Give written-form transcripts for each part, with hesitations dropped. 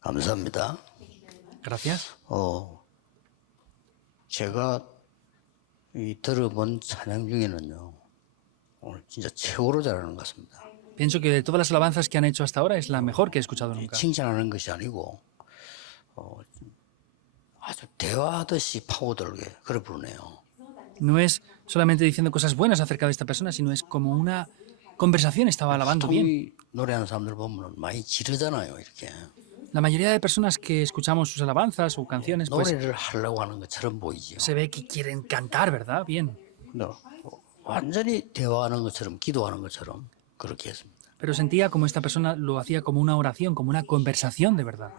감사합니다. Gracias. 제가 들어본 찬양 중에는요, 오늘 진짜 최고로 잘하는 것 같습니다. Pienso que de todas las alabanzas que han hecho hasta ahora es la mejor que he escuchado nunca. 칭찬하는 것이 아니고 아주 대화하듯이 파고들게 그래 부르네요. No es solamente diciendo cosas buenas acerca de esta persona, sino es como una conversación. Estaba alabando bien. 보통 노래하는 사람들 보면 많이 지르잖아요, 이렇게. La mayoría de personas que escuchamos sus alabanzas o canciones, pues 노래를 하려고 하는 것처럼 보이죠. se ve que quieren cantar, ¿verdad? Bien. 근데 완전히 대화하는 것처럼, 기도하는 것처럼 그렇게 했습니다. Pero sentía como esta persona lo hacía como una oración, como una conversación de verdad.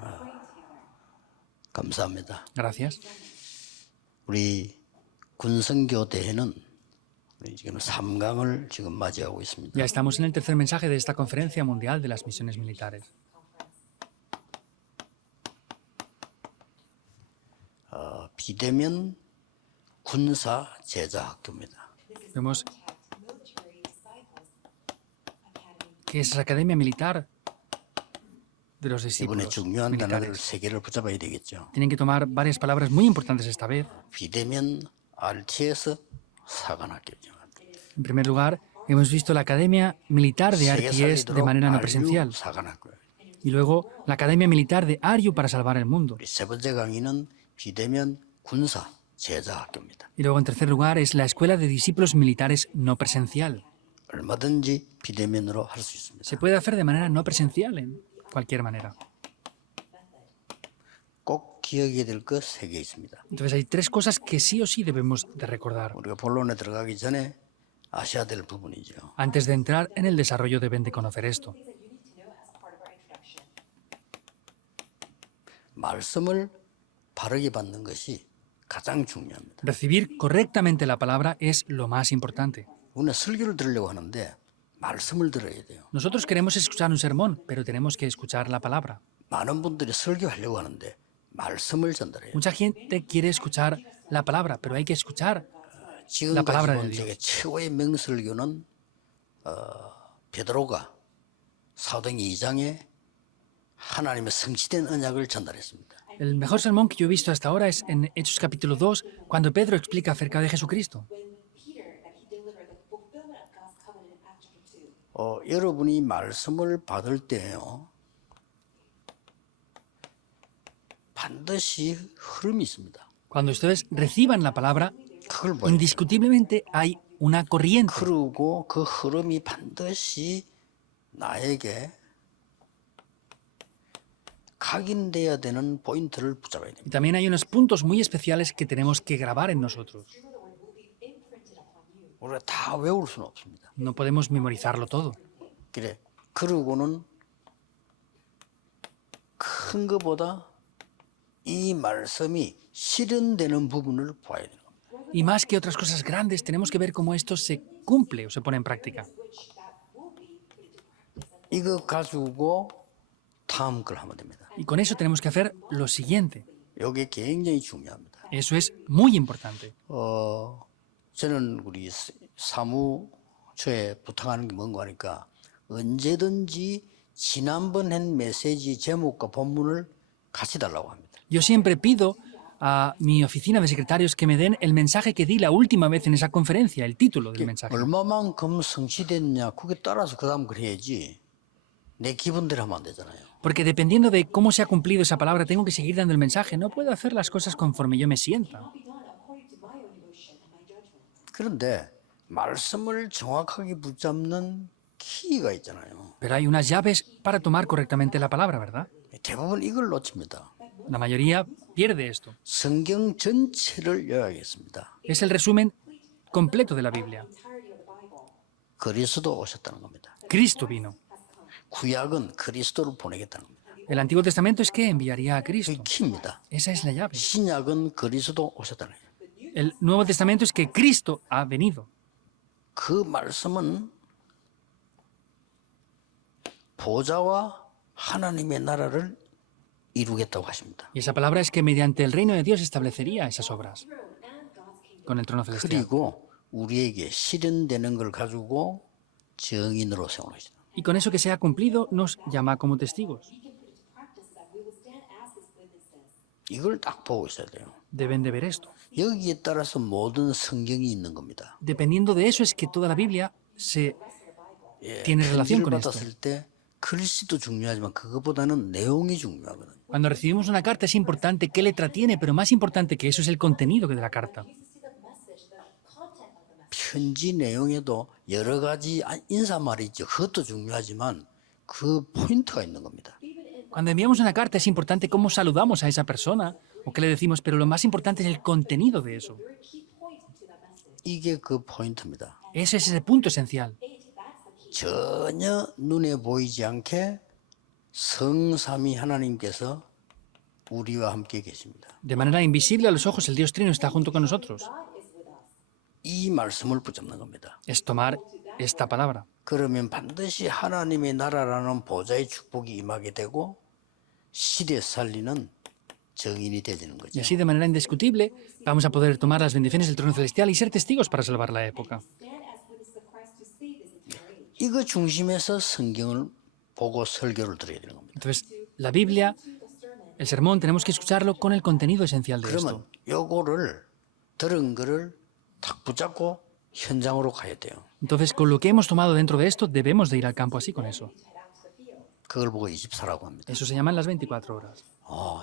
감사합니다. Gracias. 우리 군성교 대회는 우리 지금 3강을 지금 맞이하고 있습니다. Ya estamos en el tercer mensaje de esta conferencia mundial de las misiones militares. 비대면 군사 제자 학교입니다. Vemos que es la Academia Militar de los 이번에 discípulos 중요한 단어들 militares. 3개를 붙잡아야 되겠죠. Tienen que tomar varias palabras muy importantes esta vez. 비대면 RTS 사관학교죠. En primer lugar, hemos visto la Academia Militar de 세계 RTS de 살리도록 manera no RU presencial 사관학교. y luego la Academia Militar de Ariu para salvar el mundo. 우리 세 번째 강의는 비대면 군사 제자 학교입니다. Y luego, en tercer lugar, es la Escuela de Discípulos Militares no presencial. 얼마든지 비대면으로 할 수 있습니다. Se puede hacer de manera no presencial, en cualquier manera. 꼭 기억해야 될 것 3개 있습니다. Entonces hay tres cosas que sí o sí debemos de recordar. 우리가 본론에 들어가기 전에 아셔야 될 부분이죠. Antes de entrar en el desarrollo deben de conocer esto. 말씀을 바르게 받는 것이 가장 중요합니다. Recibir correctamente la palabra es lo más importante. 우리는 설교를 들으려고 하는데 말씀을 들어야 돼요. Nosotros queremos escuchar un sermón, pero tenemos que escuchar la palabra. 많은 분들이 설교하려고 하는데 말씀을 전달해요. Mucha gente quiere escuchar la palabra, pero hay que escuchar la palabra 지금까지 de 본 세계 Dios. 최고의 명설교는 베드로가 사도행 2장에 하나님의 성취된 언약을 전달했습니다. El mejor sermón que yo he visto hasta ahora es en Hechos capítulo 2, cuando Pedro explica acerca de Jesucristo. 여러분이 말씀을 받을 때요, 반드시 흐름이 있습니다. Cuando ustedes reciban la palabra, 그걸 봐야 돼요. indiscutiblemente hay una corriente. 그리고 그 흐름이 반드시 나에게 각인돼야 되는 포인트를 붙잡아야 됩니다. Y también hay unos puntos muy especiales que tenemos que grabar en nosotros. 우리가 다 외울 수는 없습니다. No podemos memorizarlo todo. 그래. 그러고는 큰 것보다 이 말씀이 실현되는 부분을 봐야 되는 겁니다. Y más que otras cosas grandes, tenemos que ver cómo esto se cumple o se pone en práctica. 이거 가지고 다음 걸 하면 됩니다. Y con eso tenemos que hacer lo siguiente. 이게 굉장히 중요합니다. Eso es muy importante. 저는 우리 사무처에 부탁하는 게 뭔가 하니까 언제든지 지난번 한 메시지 제목과 본문을 같이 달라고 합니다. Yo siempre pido a mi oficina de secretarios que me den el mensaje que di la última vez en esa conferencia, el título del mensaje. 얼마만큼 성취됐냐 그게 따라서 그 다음 걸 해야지 내 기분대로 하면 안 되잖아요. Porque dependiendo de cómo se ha cumplido esa palabra, tengo que seguir dando el mensaje. No puedo hacer las cosas conforme yo me sienta. 그런데 말씀을 정확하게 붙잡는 키가 있잖아요. Pero hay unas llaves para tomar correctamente la palabra, ¿verdad? 대부분 이걸 놓칩니다. La mayoría pierde esto. 성경 전체를 요약했습니다. Es el resumen completo de la Biblia. 그리스도 오셨다는 겁니다. Cristo vino. 구약은 그리스도를 보내겠다는 겁니다. El Antiguo Testamento es que enviaría a 그게 Cristo. 키입니다. Esa es la llave. 신약은 그리스도 오셨다는 거예요. El Nuevo Testamento es que Cristo ha venido. 그 말씀은 보좌와 하나님의 나라를 이루겠다고 하십니다. Y esa palabra es que mediante el reino de Dios establecería esas obras con el trono celestial. 그리고 우리에게 실현되는 걸 가지고 증인으로 세우는 것이다. Y con eso que se ha cumplido nos llama como testigos. 이걸 딱 보고 있어야 돼요. Deben de ver esto. 여기에 따라서 모든 성경이 있는 겁니다. Dependiendo de eso es que toda la Biblia se tiene relación 편지를 con esto. 받았을 때 글씨도 중요하지만 그것보다는 내용이 중요하거든요. Cuando recibimos una carta es importante qué letra tiene, pero más importante que eso es el contenido de la carta. 편지 내용에도 여러 가지 인사말이 있죠. 그것도 중요하지만 그 포인트가 있는 겁니다. Cuando enviamos una carta es importante cómo saludamos a esa persona o qué le decimos, pero lo más importante es el contenido de eso. 이게 그 포인트입니다. Ese es ese punto esencial. 전혀 눈에 보이지 않게 성삼위 하나님께서 우리와 함께 계십니다. De manera invisible a los ojos, el Dios Trino está junto con nosotros. 이 말씀을 붙잡는 겁니다. Es tomar esta palabra. 그러면 반드시 하나님의 나라라는 보좌의 축복이 임하게 되고 시대 살리는 정인이 되지는 Y 거죠. así, de manera indiscutible, vamos a poder tomar las bendiciones del trono celestial y ser testigos para salvar la época. 이거 중심에서 성경을 보고 설교를 들어야 되는 겁니다. Entonces, la Biblia, el sermón, tenemos que escucharlo con el contenido esencial de 그러면 esto. 요거를 들은 거를 탁 붙잡고 현장으로 가야 돼요. Entonces, con lo que hemos tomado dentro de esto, debemos de ir al campo así con eso. 그걸 보고 24라고 합니다. Eso se llaman las 24 horas.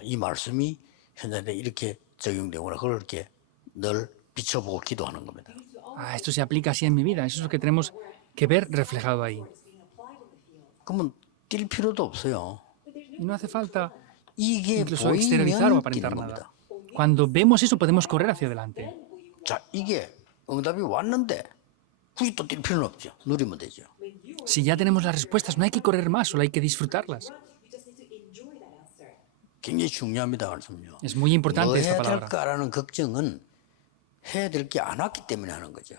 이 말씀이 현장에 이렇게 적용되거나 그걸 이렇게 늘 비춰보고 기도하는 겁니다. Esto se aplica así en mi vida. Eso es lo que tenemos que ver reflejado ahí. 그러면 뛸 필요도 없어요. Y no hace falta 이게 incluso exteriorizar o 보이면 aparentar 뛰는 nada. 겁니다. Cuando vemos eso, podemos correr hacia adelante. 자, 이게 응답이 왔는데 굳이 또 뛸 필요는 없죠. 누리면 되죠. Si ya tenemos las respuestas, no hay que correr más, solo hay que disfrutarlas. 굉장히 중요합니다. 말씀요. Es muy 뭐 importante esta 해야 palabra. 될까라는 걱정은 해야 될 게 안 왔기 때문에 하는 거죠.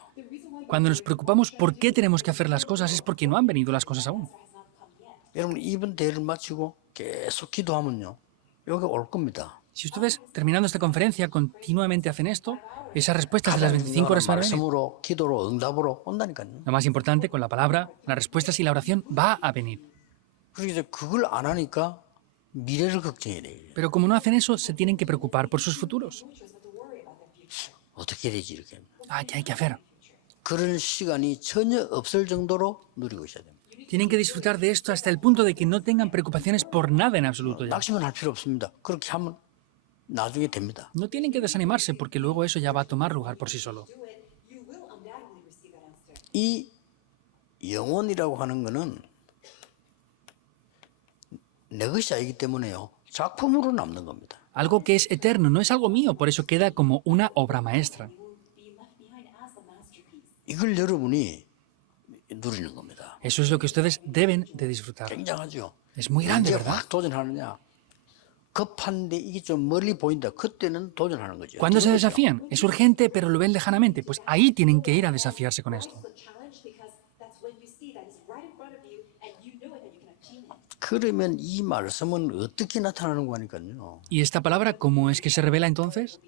Cuando nos preocupamos por qué tenemos que hacer las cosas es porque no han venido las cosas aún. 여러분 이번 대회를 마치고 계속 기도하면요. 여기 올 겁니다. Si ustedes, terminando esta conferencia, continuamente hacen esto, esas respuestas de las 25 horas van a venir. 말씀으로 기도로 응답으로 온다니까요. Lo más importante, con la palabra, las respuestas y la oración va a venir. 그리고 이제 그걸 안 하니까 미래를 걱정해야 돼요. Pero como no hacen eso, se tienen que preocupar por sus futuros. 어떻게 되지 이렇게. ¿Qué hay que hacer? 그런 시간이 전혀 없을 정도로 누리고 있어야 됩니다. Tienen que disfrutar de esto hasta el punto de que no tengan preocupaciones por nada en absoluto ya. 낙심은 할 필요 없습니다. 그렇게 하면 나중에 됩니다. No tienen que desanimarse porque luego eso ya va a tomar lugar por sí solo. 이 영혼이라고 하는 거는 내 것이 아니기 때문에요. 작품으로 남는 겁니다. Algo que es eterno, no es algo mío, por eso queda como una obra maestra. 이걸 여러분이 누리는 겁니다. Eso es lo que ustedes deben de disfrutar. 굉장하죠. Es muy grande, 언제 ¿verdad? 확 도전하느냐. 급한데 이게 좀 멀리 보인다. 그때는 도전하는 거죠. ¿Cuándo se 그거죠. desafían? Es urgente, pero lo ven lejanamente. Pues ahí tienen que ir a desafiarse con esto. 그러면 이 말씀은 어떻게 나타나는 거니까요. ¿Y esta palabra cómo es que se revela entonces?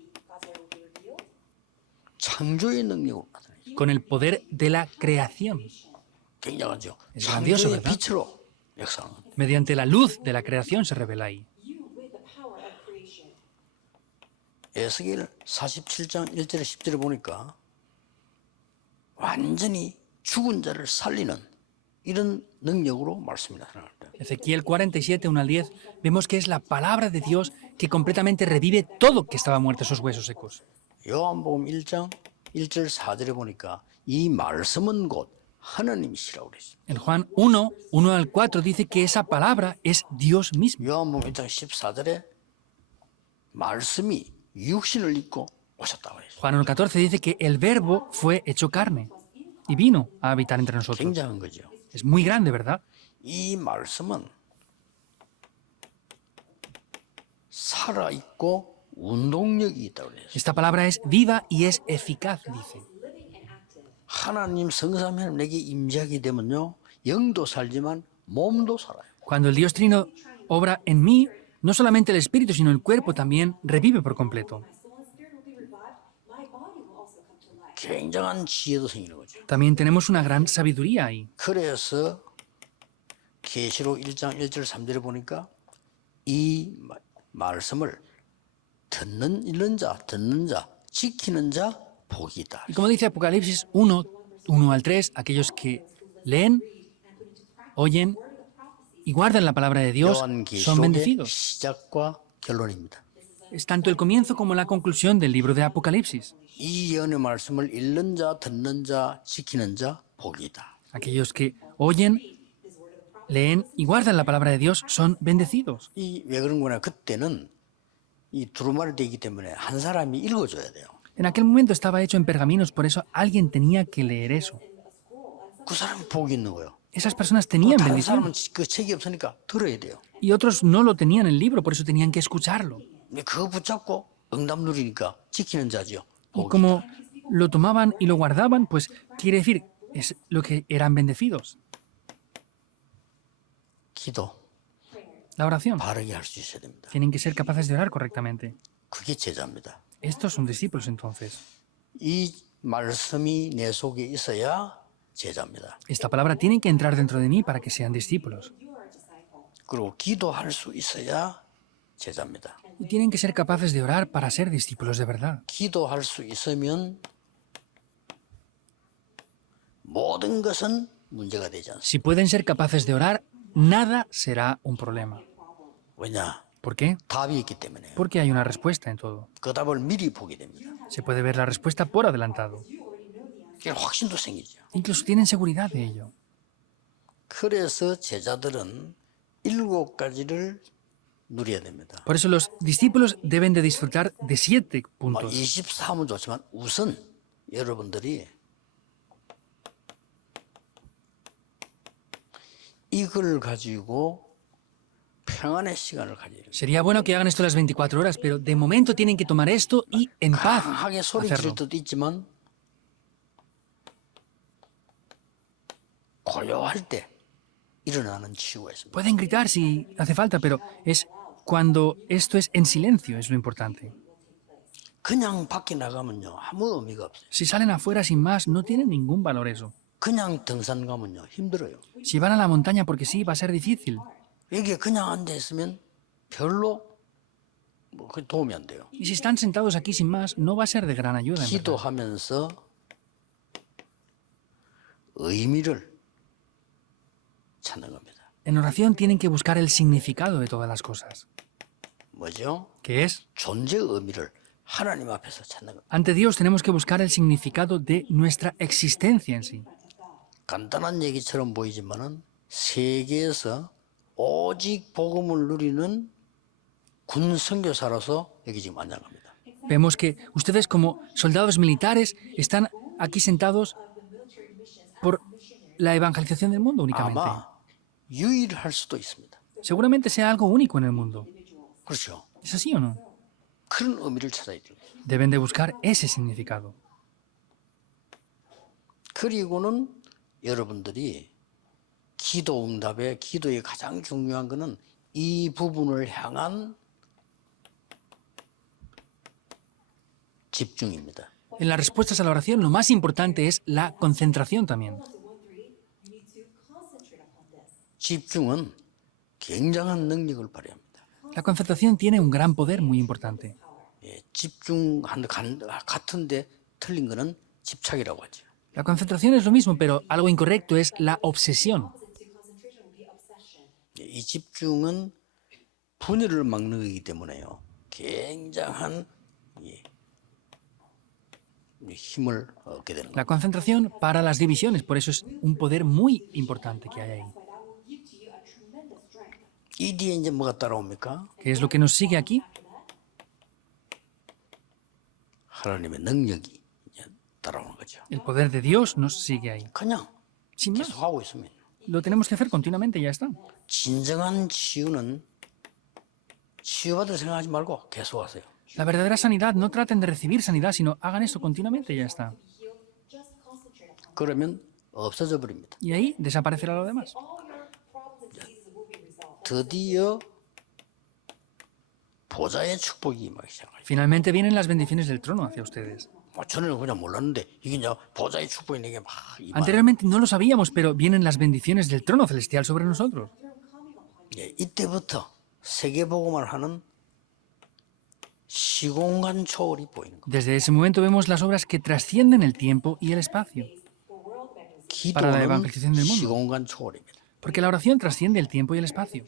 창조의 능력으로 나타나죠. Con el poder de la creación. 굉장하죠. Es grandioso, 창조의 ¿verdad? 빛으로 역사하는 겁니다. Mediante la luz de la creación se revela ahí. 에스겔 47장 1절에 10절에 보니까 완전히 죽은 자를 살리는 이런 능력으로 말씀이 나타납니다. Ezequiel 47, 1 al 10, vemos que es la palabra de Dios que completamente revive todo que estaba muerto, esos huesos secos. 요한복음 1장 1절 4절에 보니까 이 말씀은 곧 하나님이시라고 그랬어요. En Juan 1, 1 al 4 dice que esa palabra es Dios mismo. 요한복음 1장 14절에 말씀이 육신을 입고 오셨다고 했어요. Juan 1.14 dice que el verbo fue hecho carne y vino a habitar entre nosotros. 굉장한 거죠. Es muy grande, ¿verdad? 이 말씀은 살아있고 운동력이 있다고 그랬어요. Esta palabra es viva y es eficaz, dice. 하나님 성삼 하나님 내게 임재하게 되면요. 영도 살지만 몸도 살아요. Cuando el Dios Trino obra en mí, no solamente el espíritu, sino el cuerpo también revive por completo. 굉장한 지혜도 생기는 거죠. También tenemos una gran sabiduría ahí. 그래서 계시록 1장 1절 3절에 보니까 이 말씀을 읽는 자, 지키는 자 복이다. Y como dice Apocalipsis 1 al 3, aquellos que leen, oyen y guardan la palabra de Dios son 요한계시록의 bendecidos. 시작과 결론입니다. Es tanto el comienzo como la conclusión del libro de Apocalipsis. 이 예언의 말씀을 읽는 자, 듣는 자, 지키는 자 복이다. Aquellos que oyen, leen y guardan la palabra de Dios son bendecidos. 이 왜 그런 거냐? 그때는 이 두루마리 되기 때문에 한 사람이 읽어줘야 돼요. En aquel momento estaba hecho en pergaminos, por eso alguien tenía que leer eso. 그 사람 복이 있는 거예요. Esas personas tenían 다른 bendición 사람은 그 책이 없으니까 들어야 돼요. y otros no lo tenían en el libro, por eso tenían que escucharlo. 근데 그거 붙잡고 응답 누리니까 지키는 자죠. Y 복이다. como lo tomaban y lo guardaban, pues quiere decir, es lo que eran bendecidos. 기도 La oración. 바르게 할 수 있어야 됩니다. Tienen que ser capaces de orar correctamente. 그게 제자입니다. Estos son discípulos entonces. 이 말씀이 내 속에 있어야 제자입니다. Esta palabra tiene que entrar dentro de mí para que sean discípulos. 그리고 기도할 수 있어야 제자입니다. Y tienen que ser capaces de orar para ser discípulos de verdad. 기도할 수 있으면 모든 것은 문제가 되지 않습니다. Si pueden ser capaces de orar, nada será un problema. 왜냐? ¿Por qué? 답이 있기 때문에 Porque hay una respuesta en todo. 그 답을 미리 보게 됩니다. Se puede ver la respuesta por adelantado. 그게 확신도 생기죠. Incluso tienen seguridad de ello. 그래서 제자들은 7가지를 누려야 됩니다. Por eso los discípulos deben de disfrutar de 7 뭐 puntos. 23은 좋지만 우선 여러분들이 이걸 가지고 평안의 시간을 가져야 돼요. Sería bueno que hagan esto las 24 horas, pero de momento tienen que tomar esto y en paz 강하게 소리 지를 hacerlo. 때도 있지만 고요할 때 일어나는 치유가 있습니다. Pueden gritar si hace falta, pero es cuando esto es en silencio, es lo importante. 그냥 밖에 나가면요 아무 의미가 없어요. Si salen afuera sin más, no tiene ningún valor eso. 그냥 등산 가면요 힘들어요. Si van a la montaña porque sí, va a ser difícil. 여기에 그냥 앉아 있으면 별로 그 도움이 안 돼요. Y si están sentados aquí sin más, no va a ser de gran ayuda. En verdad. 기도하면서 의미를 찾는 겁니다. En oración tienen que buscar el significado de todas las cosas, 뭐죠? que es, 존재의 의미를 하나님 앞에서 찾는 겁니다. ante Dios tenemos que buscar el significado de nuestra existencia en sí. 간단한 얘기처럼 보이지만은 세계에서 오직 복음을 누리는 군 선교사로서 여기 지금 앉아 갑니다. Vemos que ustedes como soldados militares están aquí sentados por la evangelización del mundo únicamente. 아마 유일할 수도 있습니다. Seguramente sea algo único en el mundo. 그렇죠. ¿Es así o no? 그런 의미를 찾아야 돼요. Deben de buscar ese significado. 그리고는 여러분들이 기도 응답에 기도의 가장 중요한 것은 이 부분을 향한 집중입니다. En las respuestas a la oración, lo más importante es la concentración también. 집중은 굉장한 능력을 발휘합니다. La concentración tiene un gran poder muy importante. 예, 집중한 같은데 틀린 거는 집착이라고 하죠. La concentración es lo mismo, pero algo incorrecto es la obsesión. 예, 이 집중은 분열을 막는 거기 때문에요. 굉장한 힘을 얻게 되는 거예요. La concentración para las divisiones, por eso es un poder muy importante que hay ahí. 이 뒤에 이제 뭐가 따라옵니까? ¿Qué es lo que nos sigue aquí? 하나님의 능력이 이제 따라오는 거죠. El poder de Dios nos sigue ahí. 그냥 Sin más, 계속 하고 있으면 lo tenemos que hacer continuamente y ya está. 진정한 치유는 치유받을 생각하지 말고 계속 하세요. La verdadera sanidad, no traten de recibir sanidad, sino hagan esto continuamente y ya está. 그러면 없어져 버립니다. Y ahí desaparecerá lo demás. 드디어 보좌의 축복이 임하기 시작해요. Finalmente vienen las bendiciones del trono hacia ustedes. 저는 그냥 몰랐는데 이게 이제 보좌의 축복이 내게 막 임하는. Anteriormente no lo sabíamos, pero vienen las bendiciones del trono celestial sobre nosotros. 예, 이때부터 세계복음을 하는 시공간 초월이 보이는 겁니다. Desde ese momento vemos las obras que trascienden el tiempo y el espacio, para la 기도는 evangelización del mundo. 시공간 초월입니다. porque la oración trasciende el tiempo y el espacio.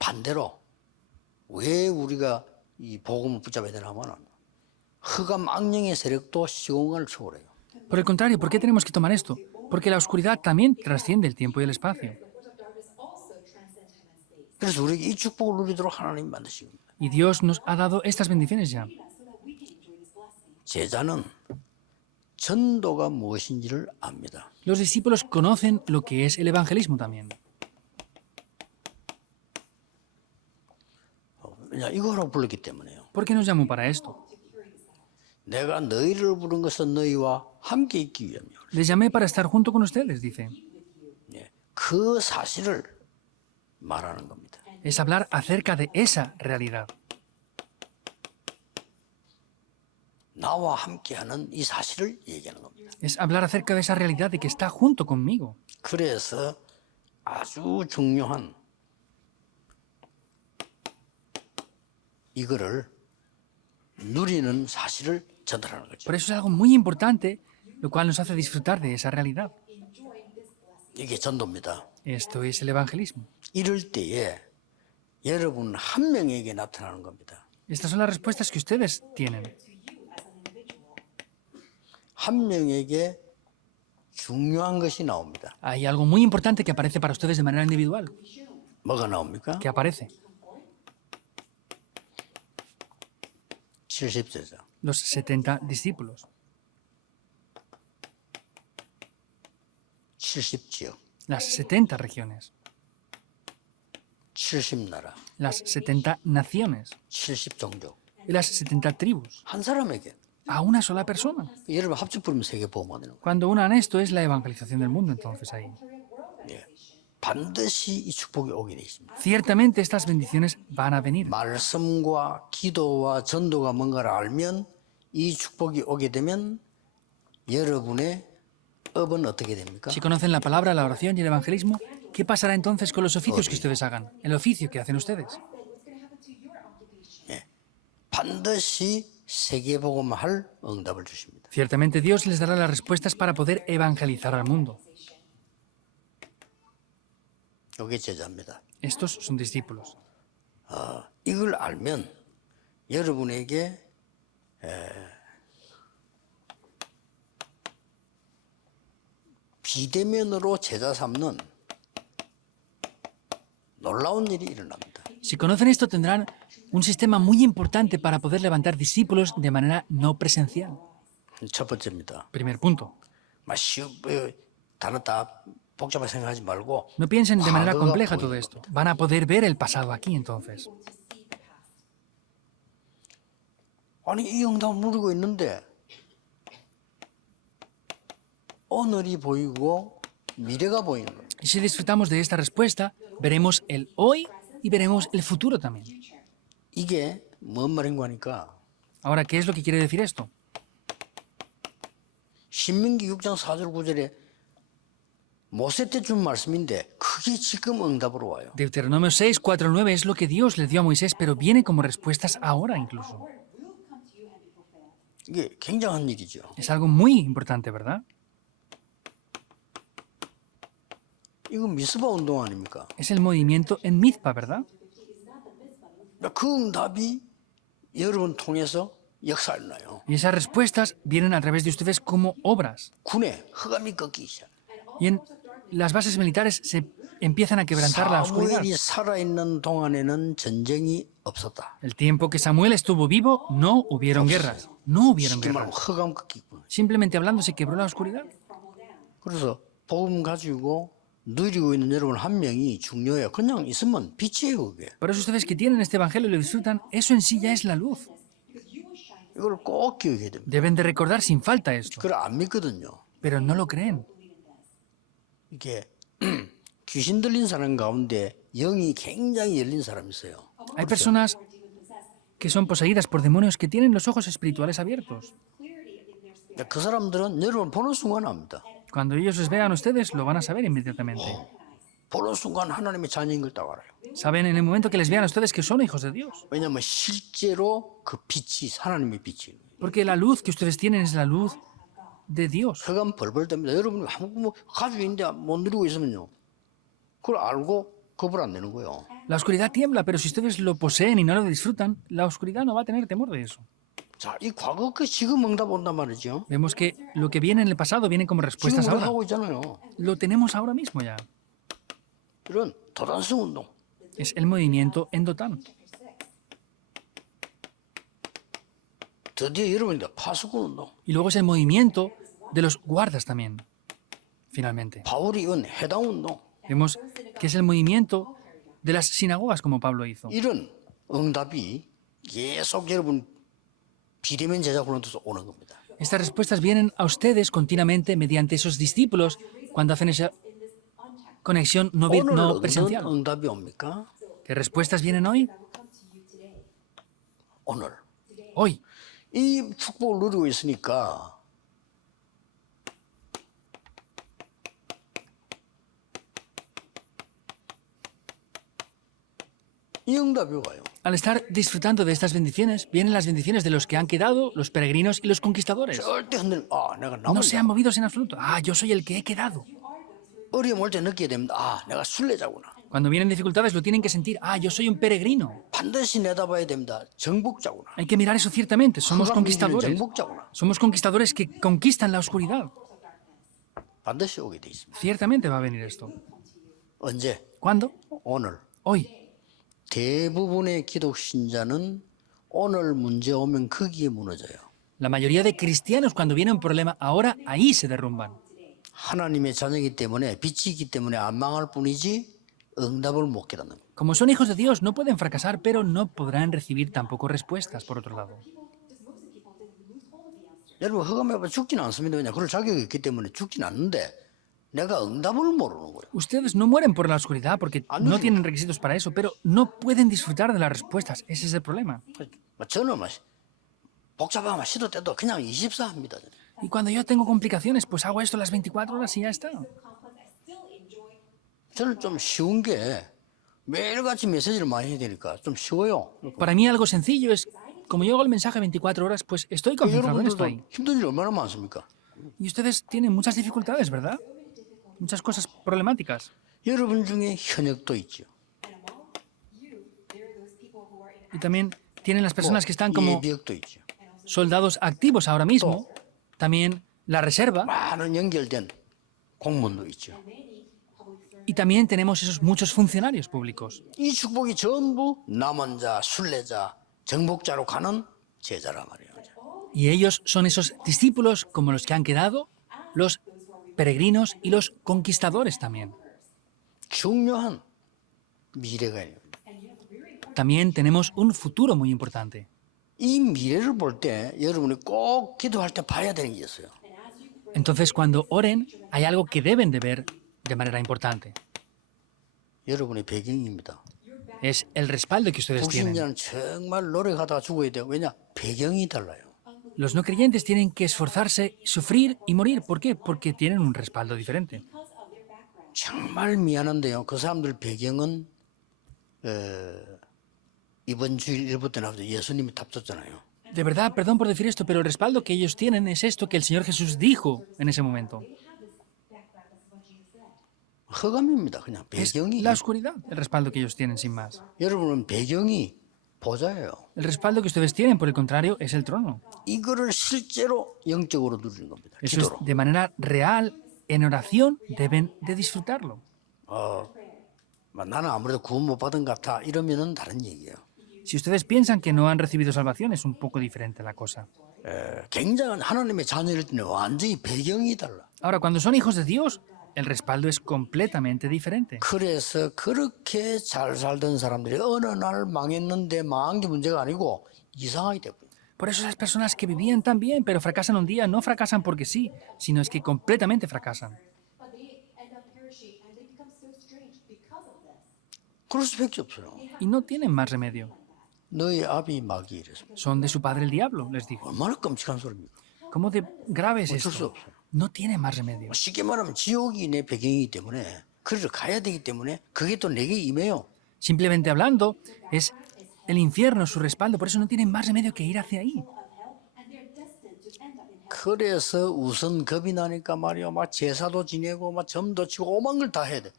반대로 왜 우리가 이 복음을 붙잡아야 되나 하면 흑암 악령의 세력도 시공간을 초월해요. Por el contrario, ¿por qué tenemos que tomar esto? Porque la oscuridad también trasciende el tiempo y el espacio. 그래서 우리에게 이 축복을 누리도록 하나님 만드신 겁니다. Y Dios nos ha dado estas bendiciones ya. 제자는 전도가 무엇인지를 압니다. Los discípulos conocen lo que es el evangelismo también. 왜냐 이거라고 불렀기 때문에요. ¿Por qué nos llamó para esto? 내가 너희를 부른 것은 너희와 함께 있기 위함이요. Les llamé para estar junto con ustedes, dice. 그 사실을 말하는 겁니다. Es hablar acerca de esa realidad. 나와 함께하는 이 사실을 얘기하는 겁니다. Es hablar acerca de esa realidad de que está junto conmigo. 그래서 아주 중요한 이거를 누리는 사실을 전달하는 거죠. Por eso es algo muy importante, lo cual nos hace disfrutar de esa realidad. 이게 전도입니다. Esto es el evangelismo. 이럴 때에 여러분 한 명에게 나타나는 겁니다. Estas son las respuestas que ustedes tienen. 한 명에게 중요한 것이 나옵니다. Hay algo muy importante que aparece para ustedes de manera individual. 뭐가 나옵니까? ¿Qué aparece? 70제자. Los 70 discípulos, 70지역, las 70 regiones, 70나라, las 70 naciones 70종족. y las 70 tribus. 한 사람에게. A una sola persona. 여러분 합쳐 부르면 세계 보험가 되는 거예요. Cuando unan esto es la evangelización del mundo, entonces ahí. 예. 반드시 이 축복이 오게 돼 있습니다. Ciertamente estas bendiciones van a venir. 말씀과 기도와 전도가 뭔가를 알면 이 축복이 오게 되면 여러분의 업은 어떻게 됩니까? Si conocen la palabra, la oración y el evangelismo, ¿qué pasará entonces con los oficios que ustedes hagan? El oficio que hacen ustedes. 예. 반드시 세계복음할 응답을 주십니다. Ciertamente Dios les dará las respuestas para poder evangelizar al mundo. 이게 제자입니다. Estos son discípulos. 이걸 알면 여러분에게 비대면으로 제자 삼는 놀라운 일이 일어납니다. Si conocen esto, tendrán un sistema muy importante para poder levantar discípulos de manera no presencial. 첫 번째입니다. Primer punto. 단어 다 복잡하게 생각하지 말고 No piensen de manera 과거가 compleja 보이는 todo 거. esto. Van a poder ver el pasado aquí entonces. 아니 이 응답을 누리고 있는데 오늘이 보이고 미래가 보이는 거예요. Y si disfrutamos de esta respuesta, veremos el hoy y veremos el futuro también. 이게 뭔 말인가 하니까 Ahora, ¿qué es lo que quiere decir esto? 신명기 6장 4절 9절에 모세 때 준 말씀인데 그게 지금 응답으로 와요. Deuteronomio 6, 4, 9 es lo que Dios le dio a Moisés, pero viene como respuestas ahora incluso. 이게 굉장한 일이죠. Es algo muy importante, ¿verdad? 이건 미스바 운동 아닙니까? Es el movimiento en Mizpa, ¿verdad? 그 응답이 여러분 통해서 역사를 나요. Y esas respuestas vienen a través de ustedes como obras. 군에 흑암이 꺾이기 시작. Y en las bases militares se empiezan a quebrantar la oscuridad. 사무엘이 살아있는 동안에는 전쟁이 없었다. El tiempo que Samuel estuvo vivo, no hubieron guerras. No hubieron 쉽게 말하면 guerras. 흑암 꺾이고. Simplemente hablando, se quebró la oscuridad. 그래서 복음 가지고 누리고 있는 여러분 한 명이 중요해요. 그냥 있으면 빛이에요, 그게. Por eso ustedes que tienen este evangelio y lo disfrutan, eso en sí ya es la luz. 이걸 꼭 기억해야 됩니다. Deben de recordar sin falta esto. 그걸 안 믿거든요. Pero no lo creen. 이게 귀신 들린 사람 가운데 영이 굉장히 열린 사람이 있어요. Hay personas que son poseídas por demonios que tienen los ojos espirituales abiertos. 그 사람들은 여러분 보는 순간 압니다. Cuando ellos les vean a ustedes, lo van a saber inmediatamente. 보는 순간 하나님의 자녀인 걸 딱 알아요. Saben en el momento que les vean a ustedes que son hijos de Dios. 왜냐하면 실제로 그 빛이 하나님의 빛이에요. Porque la luz que ustedes tienen es la luz de Dios. 혀가 벌벌 떱니다. 여러분이 뭐 가지고 있는데 못 누리고 있으면요. 그걸 알고 겁을 안 내는 거예요. La oscuridad tiembla, pero si ustedes lo poseen y no lo disfrutan, la oscuridad no va a tener temor de eso. 자, 이 과거 그 지금 응답 온단 말이죠. Vemos que lo que viene en el pasado viene como 지금 respuestas 우리 ahora. 하고 있잖아요. Lo tenemos ahora mismo ya. 이런 도단성 운동. Es el movimiento endotan. 드디어 여러분들 파수꾼 운동. Y luego es el movimiento de los guardas también, finalmente. 바울이 이건 해당 운동. Vemos que es el movimiento de las sinagogas, como Pablo hizo. 이런 응답이 계속 여러분 비대면 제자 훈련에서 오는 겁니다. Estas respuestas vienen a ustedes continuamente mediante esos discípulos cuando hacen esa conexión no, 오늘 no 어떤 presencial. 응답이 옵니까? ¿Qué respuestas vienen hoy? 오늘. Hoy. 이 축복을 누리고 있으니까 이 응답이 와요. Al estar disfrutando de estas bendiciones, vienen las bendiciones de los que han quedado, los peregrinos y los conquistadores. 절대 흔들. 내가 남은 No sean movidos en absoluto. Yo soy el que he quedado. 어려움 올 때 느끼게 됩니다. 내가 순례자구나. Cuando vienen dificultades lo tienen que sentir. Yo soy un peregrino. 반드시 내다봐야 됩니다. 정복자구나. Hay que mirar eso ciertamente. Somos 흑암 위기는 conquistadores. 정복자구나. Somos conquistadores que conquistan la oscuridad. 반드시 오게 돼 있습니다. Ciertamente va a venir esto. 언제? ¿Cuándo? 오늘. Hoy. 대부분의 기독 신자는 오늘 문제 오면 거기에 무너져요. La mayoría de cristianos cuando viene un problema, ahora ahí se derrumban. 하나님의 자녀이기 때문에 빛이기 때문에 안 망할 뿐이지 응답을 못 깨닫는 거예요. Como son hijos de Dios, no pueden fracasar, pero no podrán recibir tampoco respuestas, por otro lado. 여러분 흑암해봐 죽진 않습니다. 그냥 그럴 자격이 있기 때문에 죽진 않는데 내가 응답을 모르는 거예요. Ustedes no mueren por la oscuridad porque no tienen requisitos para eso, pero no pueden disfrutar de las respuestas. Ese es el problema. 저는 막 복잡하면 시도 때도 그냥 24 합니다. Y cuando yo tengo complicaciones, pues hago esto las 24 horas y ya está. 저는 좀 쉬운 게 매일같이 메시지를 많이 해야 되니까 좀 쉬워요. Para mí algo sencillo es, como yo hago el mensaje 24 horas, pues estoy concentrado en esto ahí. 여러분들도 힘든 일 얼마나 많습니까? Y ustedes tienen muchas dificultades, ¿verdad? Muchas cosas problemáticas. 여러분 중에 현역도 있죠. Y también tienen las personas que están como 예비역도 있죠. soldados activos ahora mismo. También la reserva. 많은 연결된 공무원도 있죠. Y también tenemos esos muchos funcionarios públicos. 이 축복이 전부 남은 자, 순례자, 정복자로 가는 제자란 말이에요. Y ellos son esos discípulos como los que han quedado, los peregrinos y los conquistadores también. 중요한 미래가 있어요. También tenemos un futuro muy importante. 이 미래를 볼 때 여러분이 꼭 기도할 때 봐야 되는 게 있어요. Entonces, cuando oren, hay algo que deben de ver de manera importante. 여러분의 배경입니다. Es el respaldo que ustedes tienen. 불신자는 정말 노력하다가 죽어야 돼요. 왜냐? 배경이 달라요. Los no creyentes tienen que esforzarse, sufrir y morir. ¿Por qué? Porque tienen un respaldo diferente. 정말 미안한데요. 그 사람들 배경은 이번 주일 일부 때 나와서 예수님이 답줬잖아요. De verdad, perdón por decir esto, pero el respaldo que ellos tienen es esto que el Señor Jesús dijo en ese momento. 흑암입니다. 그냥 Es 배경이. la oscuridad, el respaldo que ellos tienen sin más. 여러분은 배경이 보좌예요. El respaldo que ustedes tienen, por el contrario, es el trono. 이거를 실제로 영적으로 누리는 겁니다. Eso es 기도로. de manera real, en oración, deben de disfrutarlo. 나는 아무래도 구원 못 받은 것 같아. 이러면은 다른 얘기예요. Si ustedes piensan que no han recibido salvación, es un poco diferente la cosa. 굉장한 하나님의 자녀일 때는 완전히 배경이 달라. Ahora, cuando son hijos de Dios, el respaldo es completamente diferente. 그래서 그렇게 잘 살던 사람들이 어느 날 망했는데 망한 게 문제가 아니고 이상하게 돼버려요. Por eso esas personas que vivían tan bien, pero fracasan un día, no fracasan porque sí, sino es que completamente fracasan. 그럴 수밖에 없어요. Y no tienen más remedio. 너희 아비 마귀 이랬습니다. Son de su padre el diablo, les dijo. 얼마나 끔찍한 소리입니까? ¿Cómo de grave es 어쩔 수 esto? 없어요. No tiene más remedio. 쉽게 말하면 지옥이 내 배경이기 때문에 그리로 가야 되기 때문에 그게 또 내게 임해요. Simplemente hablando, es el infierno su respaldo, por eso no tienen más remedio que ir hacia ahí. 그래서 우선 겁이 나니까 말이야, 막 제사도 지내고 막 점도 치고 오만 걸 다 해야 돼.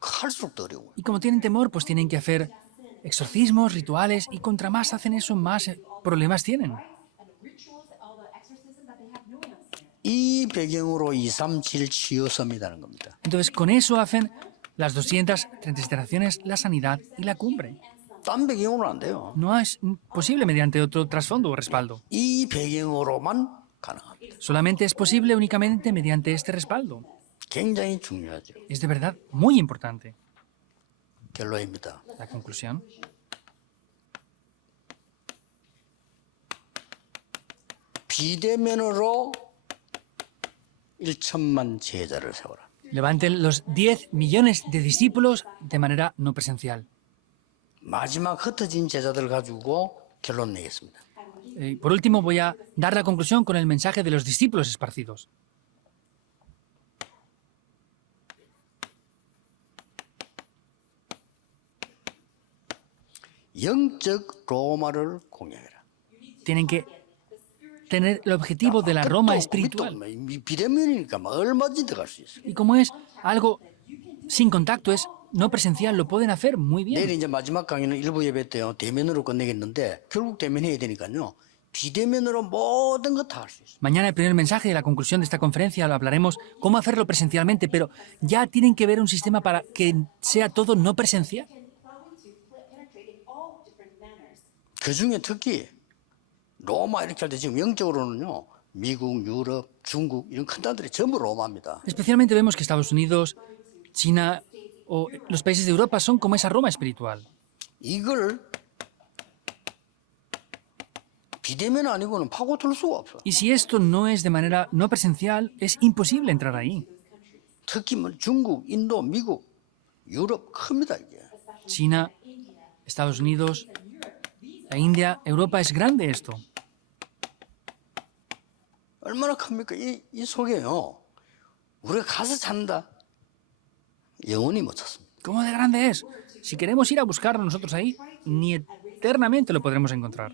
할수록 더 어려워. Y como tienen temor, pues tienen que hacer exorcismos, rituales, y contra más hacen eso, más problemas tienen. 이 배경으로 237 치유섬이라는 겁니다. Entonces, con eso hacen las 237 acciones, la sanidad y la cumbre. 딴 배경으로는 안 돼요. No es posible mediante otro trasfondo o respaldo. 이 배경으로만 가능합니다. Solamente es posible únicamente mediante este respaldo. 굉장히 중요하죠. Es de verdad muy importante. 결론입니다. La conclusión. 비대면으로 1천만 제자를 세워라. Levanten los 10 millones de discípulos de manera no presencial. 마지막 흩어진 제자들 가지고 결론 내겠습니다. Por último, voy a dar la conclusión con el mensaje de los discípulos esparcidos. 영적 로마를 공유해라. Tienen que tener el objetivo de la Roma espiritual. 비대면이니까 막 얼마든지 들어갈 수 있어요. Y como es algo sin contacto, es no presencial, lo pueden hacer muy 내일 bien. 이제 마지막 강의는 일부 예배 때요 대면으로 끝내겠는데 결국 대면해야 되니까요. 비대면으로 모든 거 다 할 수 있어요. Mañana el primer mensaje de la conclusión de esta conferencia lo hablaremos cómo hacerlo presencialmente, pero ya tienen que ver un sistema para que sea todo no presencial. 그 중에 특히 로마 이렇게 할 때 지금 영적으로는요. 미국, 유럽, 중국 이런 큰 나라들이 전부 로마입니다. Especialmente vemos que Estados Unidos, China o los países de Europa son como esa Roma espiritual. 이걸 비대면 아니고는 파고들 수가 없어. Y si esto no es de manera no presencial, es imposible entrar ahí. 특히 뭐 중국, 인도, 미국, 유럽 큽니다 이게. China, Estados Unidos, la India, Europa, es grande esto. 얼마나 큽니까? 이 속에요. 우리가 가서 찾는다. 영원히 못 찾습니다. ¿Cómo de grande es? Si queremos ir a buscarlo nosotros ahí, ni eternamente lo podremos encontrar.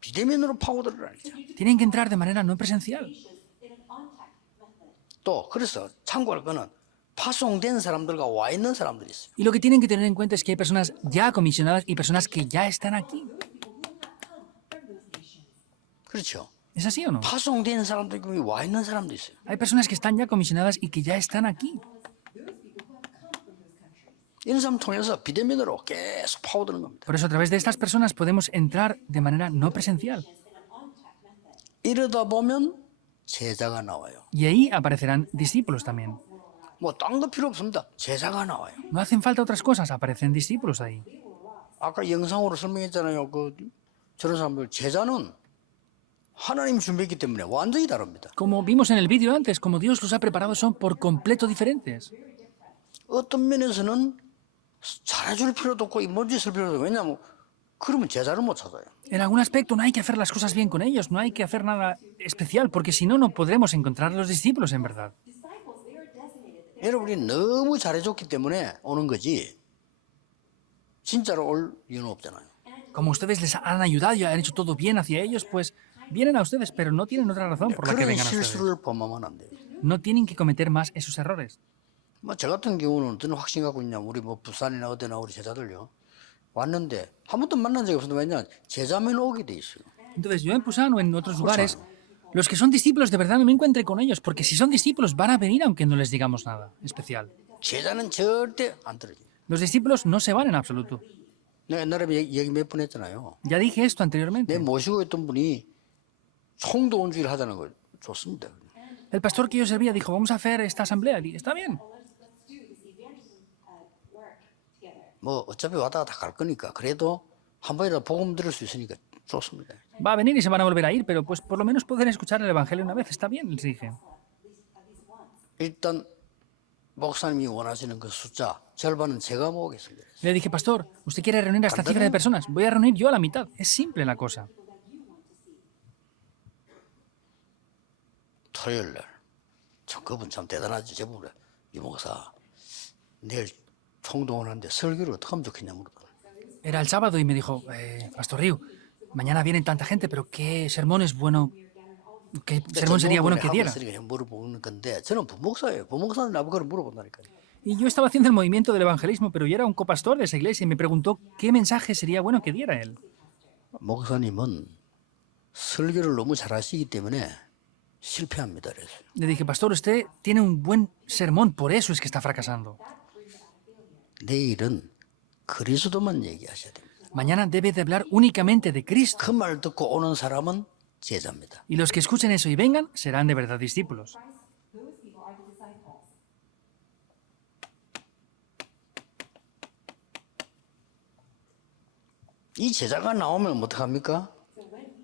비대면으로 파고들어야죠. Tienen que entrar de manera no presencial. 또 그래서 참고할 거는 파송된 사람들과 와 있는 사람들이 있어요. Y lo que tienen que tener en cuenta es que hay personas ya comisionadas y personas que ya están aquí. 그렇죠. ¿Es así o no? 파송된 사람들 중에 와 있는 사람도 있어요. Hay personas que están ya comisionadas y que ya están aquí. 이런 사람 통해서 비대면으로 계속 파고드는 겁니다. Por eso a través de estas personas podemos entrar de manera no presencial. 이러다 보면 제자가 나와요. Y ahí aparecerán discípulos también. 뭐 딴 거 필요 없습니다. 제자가 나와요. No hacen falta otras cosas, aparecen discípulos ahí. 아까 영상으로 설명했잖아요. 저런 사람들 제자는 하나님 준비했기 때문에 완전히 다릅니다. Como vimos en el vídeo antes, como Dios los ha preparado, son por completo diferentes. 어떤 면에서는 잘해줄 필요도 없고 이모지 쓸 필요도 없고 왜냐하면 그러면 제자를 못 찾아요. En algún aspecto no hay que hacer las cosas bien con ellos, no hay que hacer nada especial, porque si no, no podremos encontrar a los discípulos en verdad. 여러분이 너무 잘해줬기 때문에 오는 거지 진짜로 올 이유는 없잖아요. Como ustedes les han ayudado y han hecho todo bien hacia ellos, pues vienen a ustedes, pero no tienen otra razón por la que 그런 vengan a ustedes. 실수를 범하면 안 돼요. No tienen que cometer más esos errores. 저 같은 경우는 어떤 확신 갖고 있냐 우리 뭐 부산이나 어디나 우리 제자들요 왔는데 한 번도 만난 적이 없었는데 왜냐 제자면 오게 돼 있어요. Entonces, yo en Pusan o en otros lugares, los que son discípulos de verdad no me encuentre con ellos, porque si son discípulos van a venir aunque no les digamos nada especial. 제자는 절대 안 떨어져요. Los discípulos no se van en absoluto. 내가 옛날에 얘기 몇 번 했잖아요. Ya dije esto 내 anteriormente. 모시고 있던 분이 총동원주의를 하자는 거 좋습니다. El pastor que yo servía dijo, vamos a hacer esta asamblea. Y dije, está bien. 뭐 어차피 왔다가 다 갈 거니까 그래도 한 번이라도 복음 들을 수 있으니까 좋습니다. Va a venir y se van a volver a ir, pero pues por lo menos poder escuchar el Evangelio una vez. Está bien, les dije. 일단 목사님이 원하시는 그 숫자 절반은 제가 모으겠습니다. Le dije, pastor, usted quiere reunir a esta cifra de personas. Voy a reunir yo a la mitad. Es simple la cosa. 토요일 날 참 그분 참 대단하죠. 저분 유목사 내일 총동원하는데 설교를 어떻게 하면 좋겠냐 물었더니 Era el sábado y me dijo, Pastor Riu, mañana vienen tanta gente, pero ¿qué sermón es bueno? ¿Qué sermón sería bueno que diera? 그냥 물어보는 건데 저는 부목사예요. 부목사는 나보고 그걸 물어본다니까요. Y yo estaba haciendo el movimiento del evangelismo, pero yo era un copastor de esa iglesia y me preguntó qué mensaje sería bueno que diera él. 목사님은 설교를 너무 잘하시기 때문에 실패합니다. 그래서 Le dije, Pastor, usted tiene un buen sermón, por eso es que está fracasando. 내일은 그리스도만 얘기하셔야 됩니다. Mañana debe de hablar únicamente de Cristo. 그 말 듣고 오는 사람은 제자입니다. Y los que escuchen eso y vengan serán de verdad discípulos. 이 제자가 나오면 어떡합니까?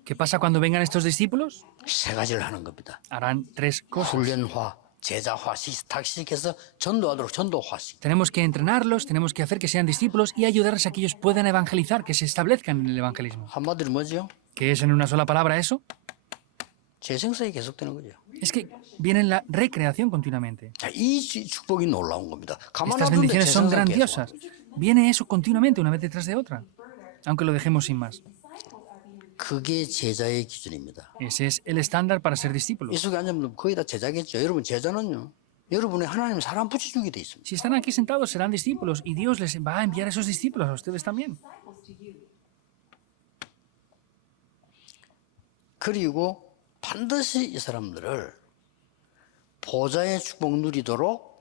¿Qué pasa cuando vengan estos discípulos? 세 가지를 하는 겁니다. Harán tres cosas. 훈련화, 제자화, 탁식해서 전도하도록 전도화식. Tenemos que entrenarlos, tenemos que hacer que sean discípulos y ayudarles a que ellos puedan evangelizar, que se establezcan en el evangelismo. 한마디로 뭐죠? ¿Qué es en una sola palabra eso? 재생성이 계속되는 거죠. Es que viene en la recreación continuamente. 자, 이 축복이 놀라운 겁니다. 가만 Estas 놔두면 bendiciones son 재생성 계속. grandiosas. Viene eso continuamente, una vez detrás de otra, aunque lo dejemos sin más. 그게 제자의 기준입니다. Ese es el estándar para ser 이 discípulos. 속에 앉으면 거의 다 제자겠죠. 여러분 제자는요. 여러분의 하나님 사람 붙여주게 돼 있습니다. Si están aquí sentados serán discípulos y Dios les va a enviar esos discípulos a ustedes también. 그리고 반드시 이 사람들을 보좌의 축복 누리도록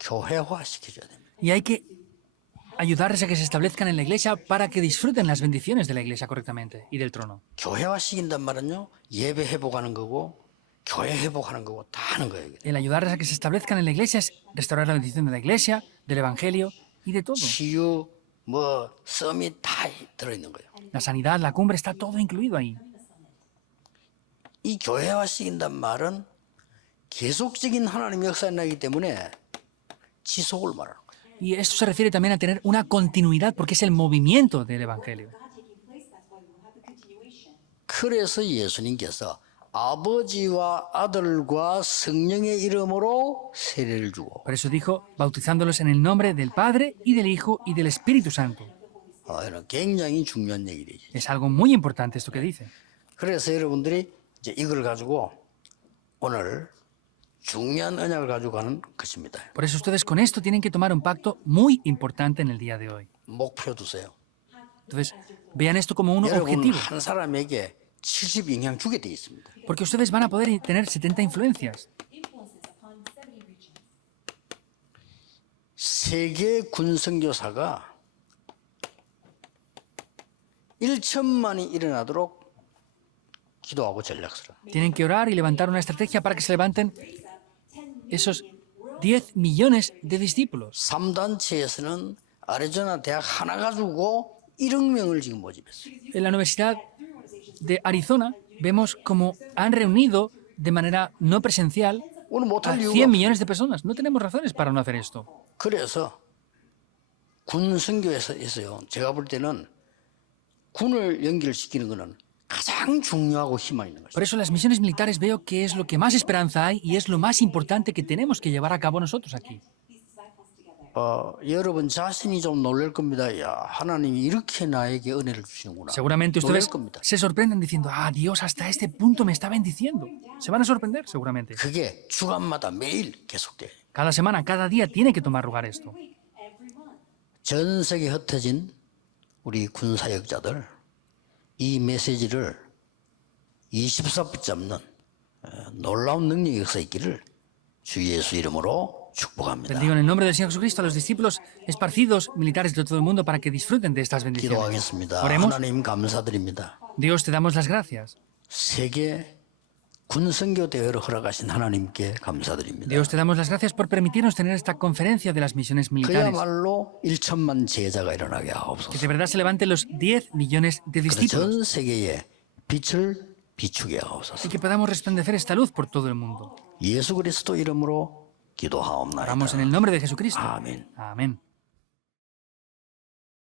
교회화 시켜줘야 됩니다. Y hay que ayudarles a que se establezcan en la iglesia para que disfruten las bendiciones de la iglesia correctamente y del trono. 교회화 시킨단 말은요. 예배 회복하는 거고 교회 회복하는 거고 다 하는 거예요. 이게. El ayudarles a que se establezcan en la iglesia es restaurar la bendición de la iglesia, del evangelio y de todo. 치유, 뭐 썸이 다 들어있는 거예요. La sanidad, la cumbre, está todo incluido ahí. 이 교회화 시킨단 말은 계속적인 하나님의 역사가 나기 때문에 지속을 말하는 거예요. Y esto se refiere también a tener una continuidad porque es el movimiento del evangelio. 그래서 예수님께서 아버지와 아들과 성령의 이름으로 세례를 주고 Por eso dijo, bautizándolos en el nombre del Padre y del Hijo y del Espíritu Santo. 이런 굉장히 중요한 얘기죠. Es algo muy importante esto que dice. 그래서 여러분들이 이제 이걸 가지고 오늘 중요한 언약을 가지고 가는 것입니다. Por eso ustedes con esto tienen que tomar un pacto muy importante en el día de hoy. 목표 두세요. Entonces, vean esto como un 여러분 objetivo, 한 사람에게 70 영향 주게 돼 있습니다. porque ustedes van a poder tener 70 influencias. 세계 군선교사가 1천만이 일어나도록 기도하고 전략서를. Tienen que orar y levantar una estrategia para que se levanten esos 10 millones de discípulos. 3단체에서는 아리조나 대학 하나 가지고 1억 명을 지금 모집했어요. En la Universidad de Arizona vemos como han reunido de manera no presencial 오늘 a 못할 100 이유가 millones de personas. No tenemos razones para no hacer esto. 그래서 군 선교에서요. 제가 볼 때는 군을 연결시키는 거는 가장 중요하고 희망 있는 Por 것이죠. eso las misiones militares veo que es lo que más esperanza hay y es lo más importante que tenemos que llevar a cabo nosotros aquí. 여러분 자신이 좀 놀랄 겁니다. 야, 하나님이 이렇게 나에게 은혜를 주시는구나. Seguramente 놀랄 ustedes 겁니다. se sorprenden diciendo, Dios hasta este punto me está bendiciendo. Se van a sorprender seguramente. 그게 주간마다 매일 계속돼요. Cada semana, cada día tiene que tomar lugar esto. 전 세계에 흩어진 우리 군사역자들 이 메시지를 24분 잡는 놀라운 능력이 역사 있기를 주 예수 이름으로 축복합니다. Bendigo en el nombre del Señor Jesucristo a los discípulos esparcidos militares de todo el mundo para que disfruten de estas bendiciones. 기도하겠습니다. Oremos. 하나님 감사드립니다. Dios, te damos las gracias. 세계 군선교 대회를 허락하신 하나님께 감사드립니다. Dios, te damos las gracias por permitirnos tener esta conferencia de las misiones militares. 그야말로 1천만 제자가 일어나게 Que 하옵소서. de verdad se levanten los 10 millones de 그래서 discípulos 전 세계에 빛을 비추게 하옵소서. y que podamos resplandecer esta luz por todo el mundo. 예수 그리스도 이름으로 기도하옵나이다. Oramos en el nombre de Jesucristo. 아멘. Amén.